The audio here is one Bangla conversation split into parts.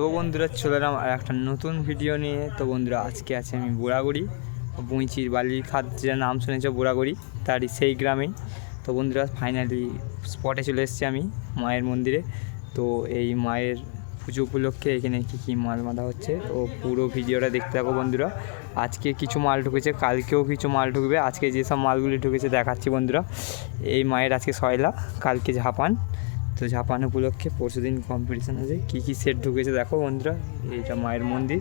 তো বন্ধুরা, চলে এলাম আর একটা নতুন ভিডিও নিয়ে। তো বন্ধুরা, আজকে আছে আমি বুড়াগড়ি, বুঁইচির বালির খাদ, যেটা নাম শুনেছো বুড়াগড়ি, তারই সেই গ্রামেই। তো বন্ধুরা ফাইনালি স্পটে চলে এসেছি আমি, মায়ের মন্দিরে। তো এই মায়ের পুজো উপলক্ষে এখানে কী কী মাল বাঁধা হচ্ছে ও পুরো ভিডিওটা দেখতে থাকো বন্ধুরা। আজকে কিছু মাল ঢুকেছে, কালকেও কিছু মাল ঢুকবে। আজকে যেসব মালগুলি ঢুকেছে, দেখাচ্ছি বন্ধুরা। এই মায়ের আজকে সয়লা, কালকে ঝাপান। তো ঝাপান উপলক্ষে পরশু দিন কম্পিটিশান আছে। কী কী সেট ঢুকেছে দেখো বন্ধুরা, এইটা মায়ের মন্দির।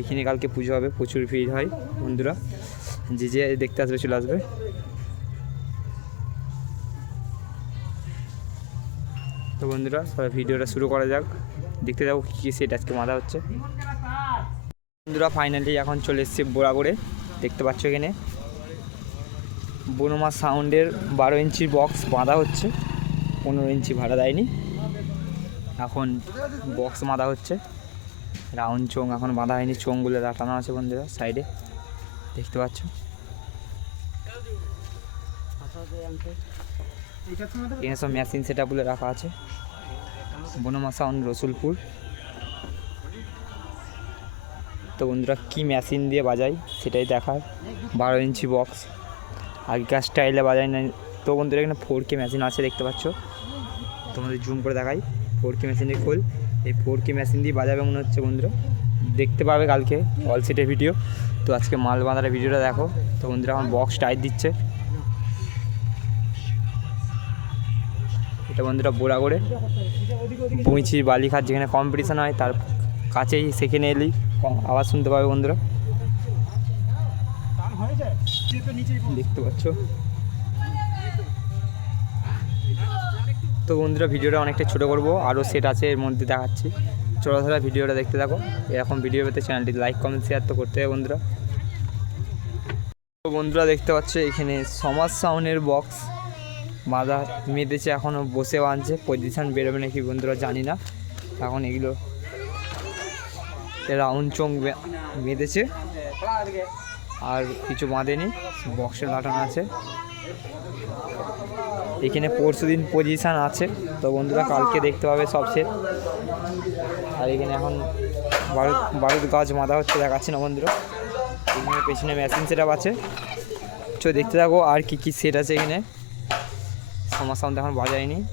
এখানে কালকে পুজো হবে, প্রচুর ভিড় হয় বন্ধুরা। যে যে দেখতে আসবে চলে আসবে। তো বন্ধুরা, সবাই ভিডিওটা শুরু করা যাক। দেখতে যাব কী কী সেট আজকে মাথা হচ্ছে। বন্ধুরা ফাইনালি এখন চলে এসেছি বোড়াগড়ে দেখতে পাচ্ছ এখানে। বনমা সাউন্ডের বারো ইঞ্চির বক্স বাঁধা হচ্ছে। পনেরো ইঞ্চি ভাড়া দেয়নি। এখন বক্স বাঁধা হচ্ছে। রাউন্ড চোং এখন বাঁধা হয়নি, চোঙগুলো রাটানো আছে বন্ধুরা সাইডে দেখতে পাচ্ছ? এখানে সব মেশিন সেট আপগুলো রাখা আছে। বনমা সাউন্ড রসুলপুর। তো বন্ধুরা, কী মেশিন দিয়ে বাজাই সেটাই দেখার। বারো ইঞ্চি বক্স আগেকার স্টাইলে বাজাই না তো বন্ধুরা, এখানে ফোর কে মেশিন আছে, দেখতে পাচ্ছ। তোমাদের জুম করে দেখাই। ফোর কে মেশিনের খোল। এই ফোর কে মেশিন দিয়ে বাজাবে মনে হচ্ছে বন্ধুরা। দেখতে পাবে কালকে অল সেটের ভিডিও তো আজকে মাল বাঁধার ভিডিওটা দেখো। তো বন্ধুরা, এখন বক্স টাইট দিচ্ছে। এটা বন্ধুরা বোড়া করে। বইছি বালিখাত যেখানে কম্পিটিশান হয়, তার কাছেই সেখানে এলেই আওয়াজ শুনতে পাবে বন্ধুরা। দেখতে পাচ্ছ? তো বন্ধুরা, ভিডিওটা অনেকটা ছোটো করব। আরও সেট আছে এর মধ্যে দেখাচ্ছি। ধরা ভিডিওটা দেখতে থাকো। এরকম ভিডিও পেতে চ্যানেলটি লাইক কমেন্ট শেয়ার তো করতে হবে বন্ধুরা। তো বন্ধুরা, দেখতে পাচ্ছ এখানে সমাজ সাউন্ডের বক্স মাদা মেঁধেছে এখনও বসে আনছে পজিশান বেরোবে নাকি বন্ধুরা জানি না। এখন এগুলো রাউন্ড চোং বেঁধেছে আর কিছু বাঁধেনি। বক্সে লাটানো আছে। এখানে পরশু দিন পজিশান আছে। তো বন্ধুরা, কালকে দেখতে পাবে সব সেট আর এখানে এখন বারুদ বারুদ গাছ বাঁধা হচ্ছে, দেখাচ্ছে না বন্ধুরা। এখানে পেছনে মেশিন সেট আছে। চো দেখতে থাকো আর কি কি সেট আছে এখানে। সমাজ সাউন্ড এখন বাজায়নি।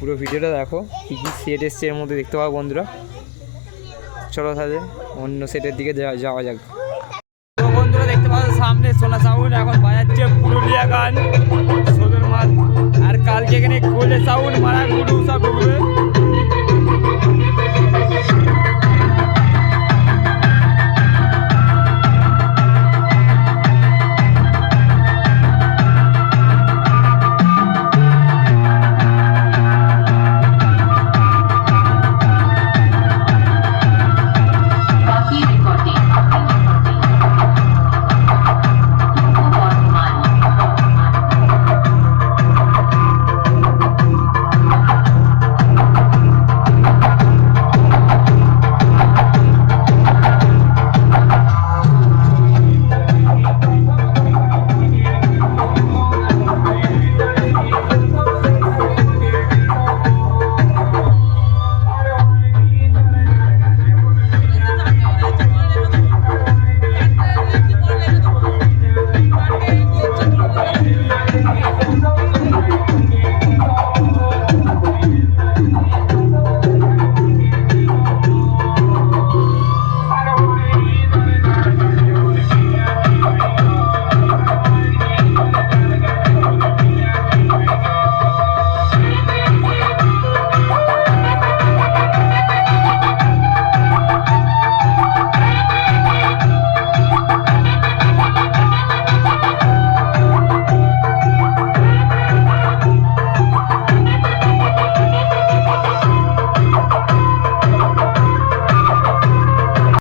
পুরো ভিডিওটা দেখো, কী কী সেট এসছে এর মধ্যে দেখতে পাবো বন্ধুরা। চলো তাহলে অন্য সেটের দিকে যাওয়া- যাক। বন্ধুরা, দেখতে পাচ্ছ সামনে সোনা সাউন্ড এখন বাজাচ্ছে পুরুলিয়া গান। সদর মাল আর কালকে এখানে খোলে সাউন্ড